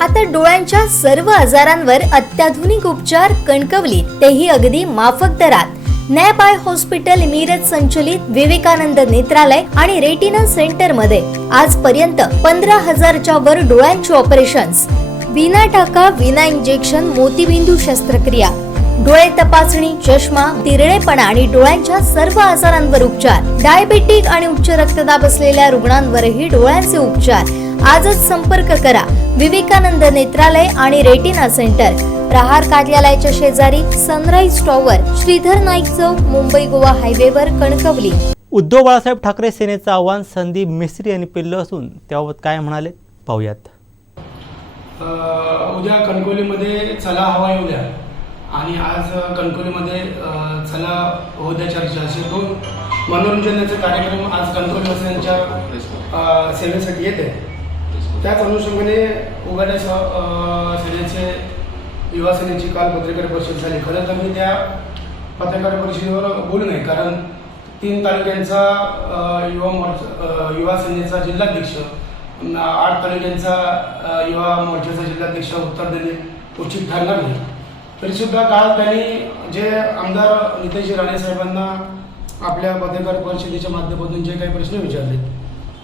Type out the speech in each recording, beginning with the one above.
आता डोळ्यांच्या सर्व आजारांवर अत्याधुनिक उपचार कणकवलीत, तेही अगदी माफक दरात. नॅप आय हॉस्पिटल मिरज संचलित विवेकानंद नेत्रालय आणि रेटिना सेंटर मध्ये आजपर्यंत 15,000च्या वर डोळ्यांची ऑपरेशन्स, विना टाका विना इंजेक्शन मोतीबिंदू शस्त्रक्रिया, डोळे तपासणी, चष्मा, तिरळेपणा आणि डोळ्यांच्या सर्व आजारांवर उपचार. डायबेटिक आणि उच्च रक्तदाब असलेल्या रुग्णांवरही डोळ्यांचे उपचार. आजच संपर्क करा विवेकानंद नेत्रालय आणि रेटिना सेंटर, प्रहार कार्यालयाच्या शेजारी, सनराइज टॉवर, श्रीधर नाईक चौक, मुंबई गोवा हायवेवर, कणकवली. उद्धव बाळासाहेब ठाकरे सेनेचं आव्हान संदीप मिस्त्री यांनी पेललं असून त्याबाबत काय म्हणाले पाहूयात. उद्या कणकवलीमध्ये चला हवा येऊ द्या आणि आज कणकवलीमध्ये चला होऊ द्या चर्चा असे दोन मनोरंजनाचे कार्यक्रम आज कणकवलीवासियांच्या सेवेसाठी येत आहे. त्याच अनुषंगाने उघड्या सेनेचे युवा सेनेची काल पत्रकार परिषद झाली. खरं तर मी त्या पत्रकार परिषदेवर बोलू नये, कारण 3 तालुक्यांचा युवा सेनेचा जिल्हाध्यक्ष, 8 तालुक्यांचा युवा मोर्चाचा जिल्हाध्यक्ष उत्तर देणे उचित ठरणार नाही. तरी सुद्धा काल त्यांनी जे आमदार नितेश राणे साहेबांना आपल्या पत्रकार परिषदेच्या माध्यमातून जे काही प्रश्न विचारले,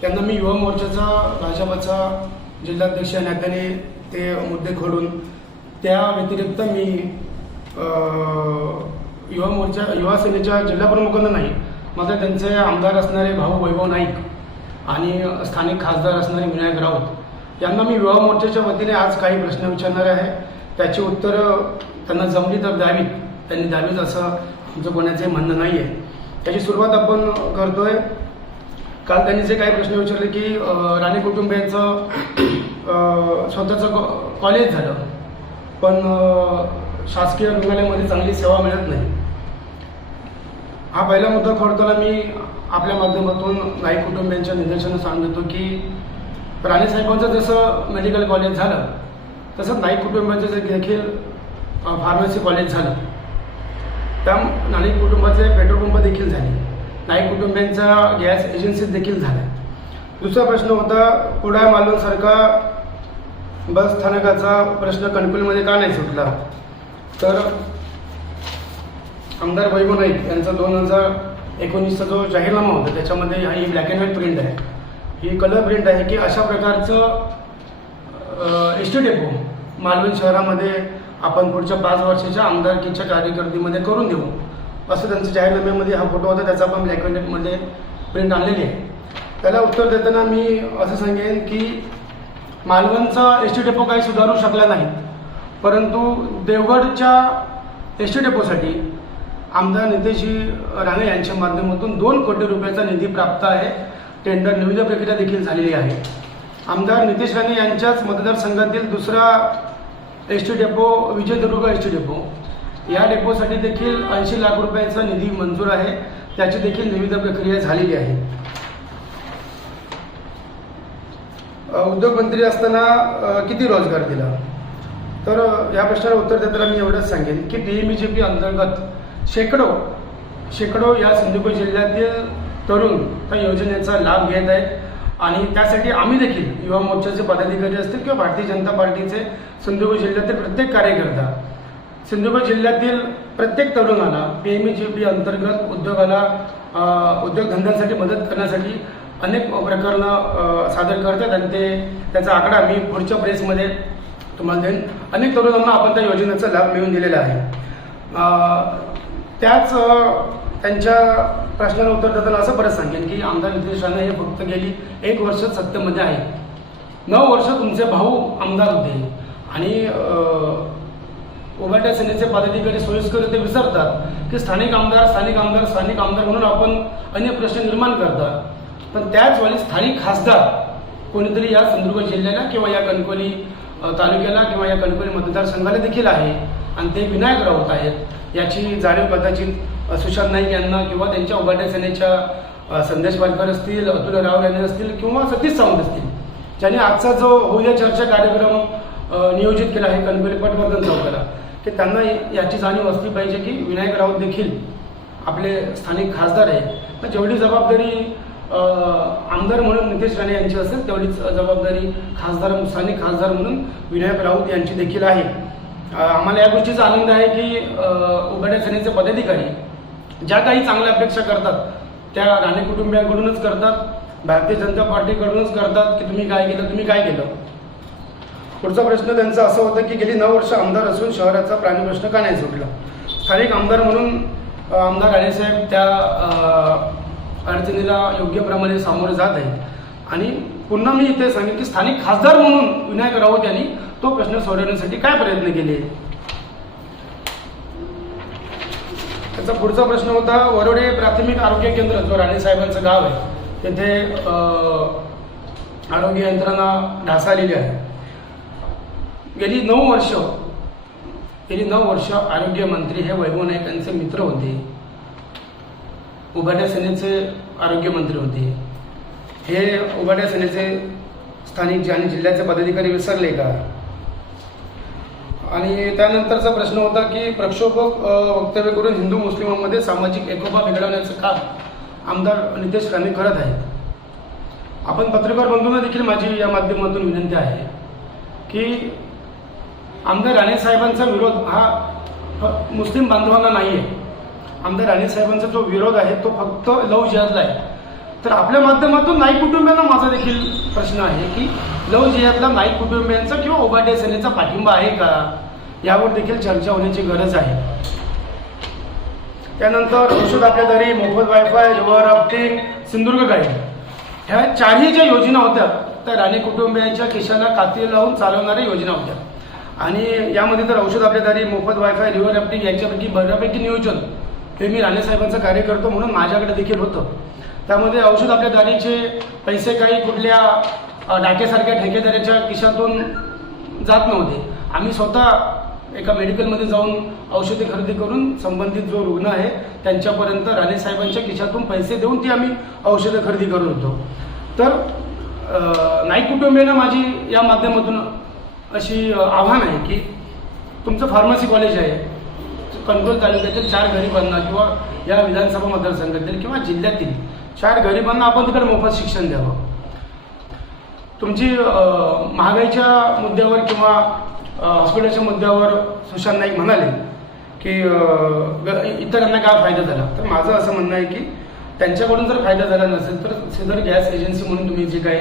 त्यांना मी युवा मोर्चाचा भाजपचा जिल्हाध्यक्ष या नात्याने ते मुद्दे खोडून, त्या व्यतिरिक्त मी युवा सेनेच्या जिल्हा प्रमुखांना नाही, मात्र त्यांचे आमदार असणारे भाऊ वैभव नाईक आणि स्थानिक खासदार असणारे विनायक राऊत यांना मी युवा मोर्चाच्या वतीने आज काही प्रश्न विचारणार आहे. त्याची उत्तरं त्यांना जमली तर द्यावीत, त्यांनी द्यावीत असं आमचं कोणाचे म्हणणं नाही आहे. त्याची सुरुवात आपण करतोय. काल त्यांनी जे काही प्रश्न विचारले की राणे कुटुंबियांचं स्वतःचं कॉलेज झालं, पण शासकीय रुग्णालयामध्ये चांगली सेवा मिळत नाही. हा पहिला मुद्दा खोडताना मी आपल्या माध्यमातून नाईक कुटुंबियांच्या निदर्शनास आणून देतो की राणेसाहेबांचं जसं मेडिकल कॉलेज झालं, तसंच नाईक कुटुंबाचं देखील फार्मसी कॉलेज झालं. त्या नाईक कुटुंबाचे पेट्रोल पंप देखील झाले, नाईक कुटुंबियांच्या गॅस एजन्सीज देखील झाल्या. दुसरा प्रश्न होता कुडाळ मालवणसारखा बस स्थानकाचा प्रश्न कणकवलीमध्ये का नाही सुटला. तर आमदार वैभव नाईक यांचा 2019चा जो जाहीरनामा होता त्याच्यामध्ये ही ब्लॅक अँड व्हाईट प्रिंट आहे, ही कलर प्रिंट आहे की अशा प्रकारचं एस टी डेपो मालवण शहरामध्ये आपण पुढच्या 5 वर्षाच्या आमदारकीच्या कार्यकर्तीमध्ये करून देऊ, असं त्यांच्या जाहीरनाम्यामध्ये हा फोटो होता, त्याचा आपण ब्लॅक अँड व्हाईटमध्ये प्रिंट आणलेली आहे. त्याला उत्तर देताना मी असं सांगेन की मालवणचा एस टी डेपो काही सुधारू शकला नाही, परंतु देवगडच्या एस टी डेपोसाठी आमदार नितेशजी राणे यांच्या माध्यमातून 2 कोटी रुपयाचा निधी प्राप्त आहे. टेंडर निविदा प्रक्रिया देखील झालेली आहे. आमदार नितेश राणे यांच्याच मतदारसंघातील दुसरा S T depot Vijaydurg S T depot, या डेपोसाठी देखील 80 लाख रुपयाचा निधी मंजूर आहे, त्याची देखील निविदा प्रक्रिया झालेली आहे. उद्योगमंत्री असताना किती रोजगार दिला, तर या प्रश्नाला उत्तर देताना मी एवढंच सांगेन की PMEJP अंतर्गत शेकडो या सिंधुदुर्ग जिल्ह्यातील तरुण त्या योजनेचा लाभ घेत आहेत आणि त्यासाठी आम्ही देखील युवा मोर्चाचे पदाधिकारी असतील किंवा भारतीय जनता पार्टीचे सिंधुदुर्ग जिल्ह्यातील प्रत्येक कार्यकर्ता, सिंधुदुर्ग जिल्ह्यातील प्रत्येक तरुणाला PMEJP अंतर्गत उद्योगधंद्यांसाठी मदत करण्यासाठी अनेक प्रकरणं सादर करतात आणि त्याचा आकडा मी पुढच्या प्रेसमध्ये तुम्हाला देईन. अनेक तरुणांना आपण त्या योजनेचा लाभ मिळवून दिलेला आहे. त्याच त्यांच्या प्रश्नाला उत्तर देताना असं परत सांगेन की आमदार नितेश राणे हे फक्त गेली 1 वर्ष सत्तेमध्ये आहे. 9 वर्ष तुमचे भाऊ आमदार होते आणि उभाट्या सेनेचे पदाधिकारी सोयीस्कर ते विसरतात की स्थानिक आमदार म्हणून आपण अनेक प्रश्न निर्माण करतात, पण त्याच वेळी स्थानिक खासदार कोणीतरी या सिंधुदुर्ग जिल्ह्याला किंवा या कणकवली तालुक्याला किंवा या कणकवली मतदारसंघाला देखील आहे आणि ते विनायक राऊत आहेत. याची जाणीव कदाचित सुशांत नाईक यांना किंवा त्यांच्या उभाट्या सेनेच्या संदेश पालकर असतील, अतुल राव यांनी असतील किंवा सतीश सावंत असतील, ज्यांनी आजचा जो होऊया चर्चा कार्यक्रम नियोजित केला आहे कणकवली पटवर्धन चौकाला, की त्यांना याची जाणीव असली पाहिजे की विनायक राऊत देखील आपले स्थानिक खासदार आहेत. जेवढी जबाबदारी आमदार म्हणून नितेश राणे यांची असेल तेवढीच जबाबदारी स्थानिक खासदार म्हणून विनायक राऊत यांची देखील आहे. आम्हाला या गोष्टीचा आनंद आहे की उभाट्या सेनेचे पदाधिकारी ज्या काही चांगल्या अपेक्षा करतात त्या राणे कुटुंबियांकडूनच करतात, भारतीय जनता पार्टीकडूनच करतात की तुम्ही काय केलं. पुढचा प्रश्न त्यांचा असा होता की गेली 9 वर्ष आमदार असून शहराचा प्राणी प्रश्न का नाही सुटला. स्थानिक आमदार म्हणून आमदार राणेसाहेब त्या अडचणीला योग्य प्रमाणे सामोरे जात आहेत आणि पुन्हा मी इथे सांगेन की स्थानिक खासदार म्हणून विनायक राऊत यांनी तो प्रश्न सोडवण्यासाठी काय प्रयत्न केले. त्याचा पुढचा प्रश्न होता वरोडे प्राथमिक आरोग्य केंद्र जो राणेसाहेबांचं गाव आहे तेथे आरोग्य यंत्रणा ढासळलेली आहे. गेली 9 वर्ष आरोग्य मंत्री हे वैभव नाईक यांचे मित्र होते, उभाट्या सेनेचे आरोग्य मंत्री होते. हे उभाट्या सेनेचे स्थानिक आणि जिल्ह्याचे पदाधिकारी विसरले का. आणि त्यानंतरचा प्रश्न होता की प्रक्षोभक वक्तव्य करून हिंदू मुस्लिमांमध्ये सामाजिक एकोपा बिघडवण्याचं काम आमदार नितेश राणे करत आहेत. आपण पत्रकार बंधूंना देखील माझी या माध्यमातून विनंती आहे की आमदार राणेसाहेबांचा विरोध हा मुस्लिम बांधवांना नाही आहे. आमदार राणेसाहेबांचा जो विरोध आहे तो फक्त लव्ह जिहादला आहे. तर आपल्या माध्यमातून नाईक कुटुंबियांना माझा देखील प्रश्न आहे की लव्ह जिहादला नाईक कुटुंबियांचा किंवा उभाट्या सेनेचा पाठिंबा आहे का, यावर देखील चर्चा होण्याची गरज आहे. त्यानंतर औषध आपल्या दारी, मोफत wifi, river rafting, Sindhudurg guide ह्या 4ही ज्या योजना होत्या त्या राणे कुटुंबियांच्या खिशाला कात्री लावून चालवणाऱ्या योजना होत्या. आणि यामध्ये तर औषध आपल्या दारी, मोफत वायफाय, रिव्हर राफ्टिंग यांच्यापैकी बऱ्यापैकी नियोजन हे मी राणे साहेबांचं कार्य करतो म्हणून माझ्याकडे देखील होतं. त्यामध्ये औषध आपल्या दारीचे पैसे काही कुठल्या डाकेसारख्या ठेकेदाराच्या खिशातून जात नव्हते. आम्ही स्वतः एका मेडिकलमध्ये जाऊन औषधे खरेदी करून संबंधित जो रुग्ण आहे त्यांच्यापर्यंत राणे साहेबांच्या खिशातून पैसे देऊन ती आम्ही औषधं खरेदी करत होतो. तर नाईक कुटुंबियांना माझी या माध्यमातून अशी आव्हान आहे की तुमचं फार्मसी कॉलेज आहे, कणकवली तालुक्यातील 4 गरिबांना किंवा या विधानसभा मतदारसंघातील किंवा जिल्ह्यातील 4 गरिबांना आपण तिकडे मोफत शिक्षण द्यावं. तुमची महागाईच्या मुद्द्यावर किंवा हॉस्पिटलच्या मुद्द्यावर सुशांत नाईक म्हणाले की इतरांना काय फायदा झाला. तर माझं असं म्हणणं आहे की त्यांच्याकडून जर फायदा झाला नसेल तर श्रीधर गॅस एजन्सी म्हणून तुम्ही जे काय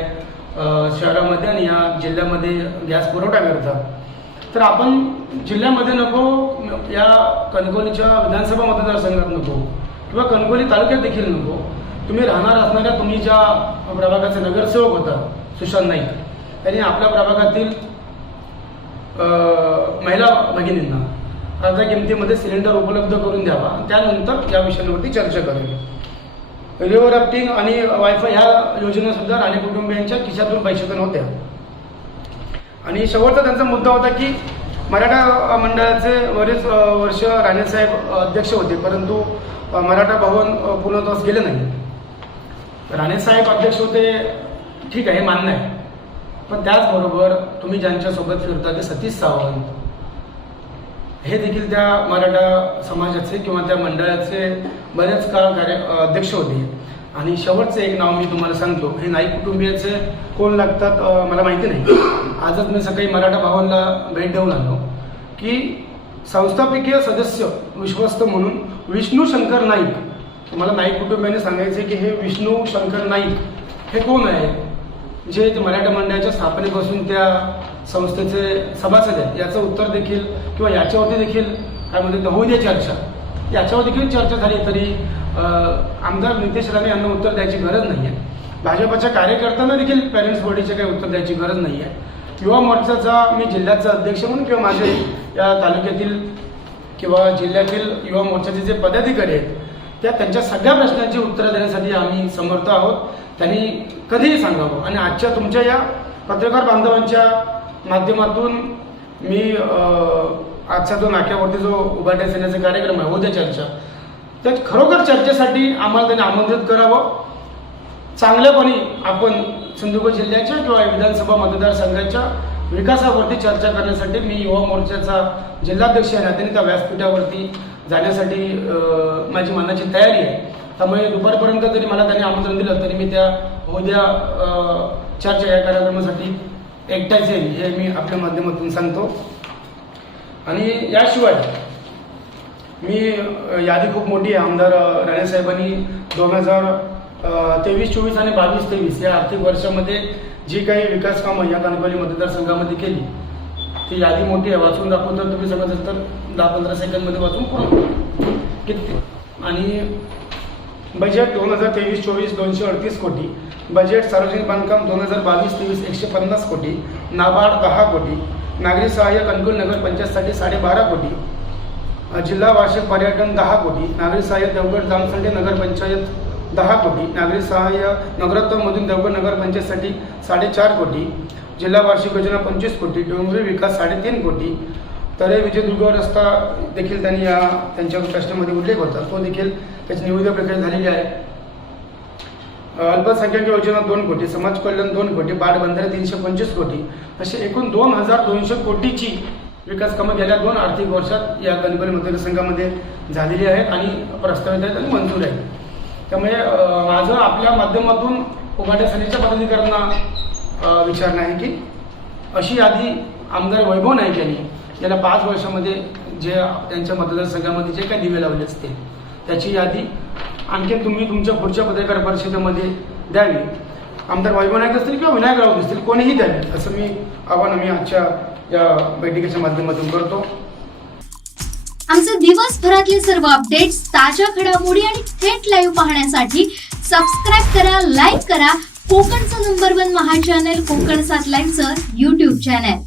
शहरामध्ये आणि या जिल्ह्यामध्ये गॅस पुरवठा करता तर आपण जिल्ह्यामध्ये नको, या कणकवलीच्या विधानसभा मतदारसंघात नको किंवा कणकवली तालुक्यात देखील नको. तुम्ही राहणार असणाऱ्या तुम्ही ज्या प्रभागाचे नगरसेवक होता सुशांत नाईक त्यांनी आपल्या प्रभागातील महिला भगिनींना अर्ध्या किमतीमध्ये सिलेंडर उपलब्ध करून द्यावा. त्यानंतर या विषयांवरती चर्चा करावी. रिव्हर राफ्टिंग आणि वायफाय ह्या योजना सुद्धा राणे कुटुंबियांच्या खिशातून पैशातून होत्या. आणि शेवटचा त्यांचा मुद्दा होता की मराठा मंडळाचे बरेच वर्ष राणेसाहेब अध्यक्ष होते परंतु मराठा भवन पूर्णत्वास गेले नाही. राणेसाहेब अध्यक्ष होते, ठीक आहे, हे मान्य आहे. पण त्याचबरोबर तुम्ही ज्यांच्यासोबत फिरता ते सतीश सावंत हे देखील त्या मराठा समाजाचे किंवा त्या मंडळाचे बरेच काळ अध्यक्ष होते. आणि शेवटचं एक नाव मी तुम्हाला सांगतो, हे नाईक कुटुंबियाचे कोण लागतात मला माहिती नाही. आजच मी सकाळी मराठा भवनला भेट देऊन आलो की संस्थापकीय सदस्य विश्वस्त म्हणून विष्णू शंकर नाईक. मला नाईक कुटुंबियांनी सांगायचे की हे विष्णू शंकर नाईक हे कोण आहे, जे मराठा मंडळाच्या स्थापनेपासून त्या संस्थेचे सभासद आहेत. याचं उत्तर देखील किंवा याच्यावरती देखील काय म्हणतात होऊ दे चर्चा, याच्यावर देखील चर्चा झाली तरी आमदार नितेश राणे यांना उत्तर द्यायची गरज नाही आहे. भाजपच्या कार्यकर्त्यांना देखील पॅरेंट्स बॉडीचे काही उत्तर द्यायची गरज नाही आहे. युवा मोर्चाचा मी जिल्ह्याचा अध्यक्ष म्हणून किंवा माझे या तालुक्यातील किंवा जिल्ह्यातील युवा मोर्चाचे जे पदाधिकारी आहेत त्यांच्या सगळ्या प्रश्नांची उत्तरं देण्यासाठी आम्ही समर्थ आहोत. त्यांनी कधीही सांगावं. आणि आजच्या तुमच्या या पत्रकार बांधवांच्या माध्यमातून मी आजचा जो नाक्यावरती जो उभाट्या सेनेचा कार्यक्रम आहे उद्या चर्चा, तर खरोखर चर्चेसाठी आम्हाला त्यांनी आमंत्रित करावं. चांगल्यापणे आपण सिंधुदुर्ग जिल्ह्याच्या किंवा विधानसभा मतदारसंघाच्या विकासावरती चर्चा करण्यासाठी मी युवा मोर्चाचा जिल्हाध्यक्ष या नात्याने त्या व्यासपीठावरती जाण्यासाठी माझी मनाची तयारी आहे. त्यामुळे दुपारपर्यंत जरी मला त्यांनी आमंत्रण दिलं तरी मी त्या उद्या चर्चा या कार्यक्रमासाठी एकटाच येईल हे मी आपल्या माध्यमातून सांगतो. आणि याशिवाय मी यादी खूप मोठी आहे. आमदार राणेसाहेबांनी 2023-24 आणि 22-23 या आर्थिक वर्षामध्ये जी काही विकास कामं या कणकवली मतदारसंघामध्ये केली ती यादी मोठी आहे. वाचून दाखवून तर तुम्ही समजत तर 10-15 सेकंदमध्ये वाचून पूर्ण किती. आणि बजेट 2023-24 238 कोटी, बजेट सार्वजनिक बांधकाम 2022-23 150 कोटी, नाबार्ड 10 कोटी, नागरी सहाय्य कणकवली नगर पंचायतसाठी 12.5 कोटी, जिल्हा वार्षिक पर्यटन 10 कोटी, नागरी सहाय्य देवगड जामसंडे नगर पंचायत 10 कोटी, नागरी सहाय्य नगरोत्तममधून देवगड नगर पंचायतसाठी 4.5 कोटी, जिल्हा वार्षिक योजना 25 कोटी, डोंगरी विकास 3.5 कोटी, तरे विजयदुर्ग रस्ता देखील त्यांनी त्यांच्या प्रश्नामध्ये उल्लेख होता, तो देखील त्याची निविदा प्रक्रिया झालेली आहे. अल्पसंख्याक योजना 2 कोटी, समाज कल्याण 2 कोटी, बाळ बंधारे 325 कोटी, असे एकूण 2200 कोटीची विकास कामं गेल्या 2 आर्थिक वर्षात या कणकवली मतदारसंघामध्ये झालेली आहेत आणि प्रस्तावित आहेत आणि मंजूर आहेत. त्यामुळे माझं आपल्या माध्यमातून उभाट्या सेनेच्या पदाधिकाऱ्यांना विचारणं आहे की अशी यादी आमदार वैभव नाईक यांनी गेल्या 5 वर्षामध्ये जे त्यांच्या मतदारसंघामध्ये जे काही दिवे लावले असतील त्याची यादी आणखी तुम्ही तुमच्या पुढच्या पत्रकार परिषदेमध्ये द्यावी. आमदार वैभव नाईक असतील किंवा विनायक राऊत असतील कोणीही द्यावी असं मी आव्हान आम्ही आजच्या या बैठकीच्या माध्यमातून करतो. आमचे दिवसभरातले सर्व अपडेट्स, ताज्या घडामोडी आणि थेट लाईव्ह पाहण्यासाठी सबस्क्राईब करा, लाईक करा कोकणचं नंबर 1 महा चॅनल कोकण 7 लाईव्हचं YouTube चॅनल.